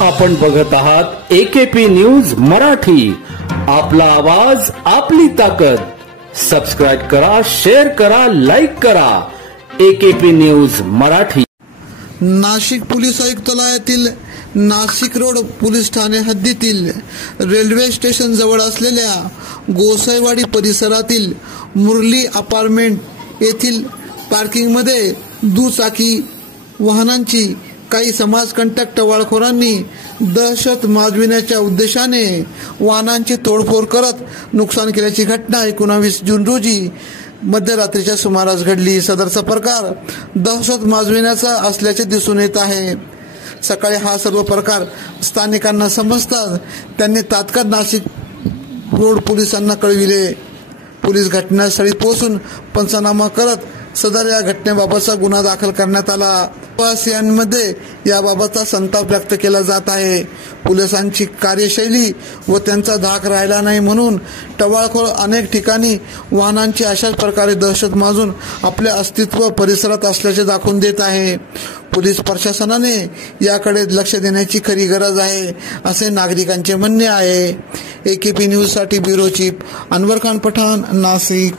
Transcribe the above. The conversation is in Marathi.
आपण बघत आहात AKP न्यूज मराठी, आपला आवाज आपली ताकद। सबस्क्राइब करा, शेअर करा, लाईक करा। AKP news Marathi. Nashik police आयुक्तालयातील नाशिक रोड पोलीस ठाणे हद्दीतील रेल्वे स्टेशन जवळ असलेल्या गोसाईवाडी परिसरातील मुरली अपार्टमेंट येथील पार्किंगमध्ये दुचाकी वाहनांची काही समाजकंटक टवाळखोरांनी दहशत माजविण्याच्या उद्देशाने वाहनांची तोडफोड करत नुकसान केल्याची घटना 19 जून रोजी मध्यरात्रीच्या सुमारास घडली। सदरचा प्रकार दहशत माजविण्याचा असल्याचे दिसून येत आहे। सकाळी हा सर्व प्रकार स्थानिकांना समजताच त्यांनी तात्काळ नाशिक रोड पोलिसांना कळविले। पोलीस घटनास्थळी पोहोचून पंचनामा करत सदर या घटनेबाबतचा गुन्हा दाखल करण्यात आला। प्रवासियांमध्ये याबाबतचा संताप व्यक्त केला जात आहे। पोलिसांची कार्यशैली व त्यांचा धाक राहिला नाही म्हणून टवाळखोर अनेक ठिकाणी वाहनांची अशाच प्रकारे दहशत माजून आपले अस्तित्व परिसरात असल्याचे दाखवून देत आहे। पोलीस प्रशासनाने याकडे लक्ष देण्याची खरी गरज आहे असे नागरिकांचे म्हणणे आहे। AKP न्यूज साठी ब्युरो चीफ अनवर खान पठाण, नाशिक।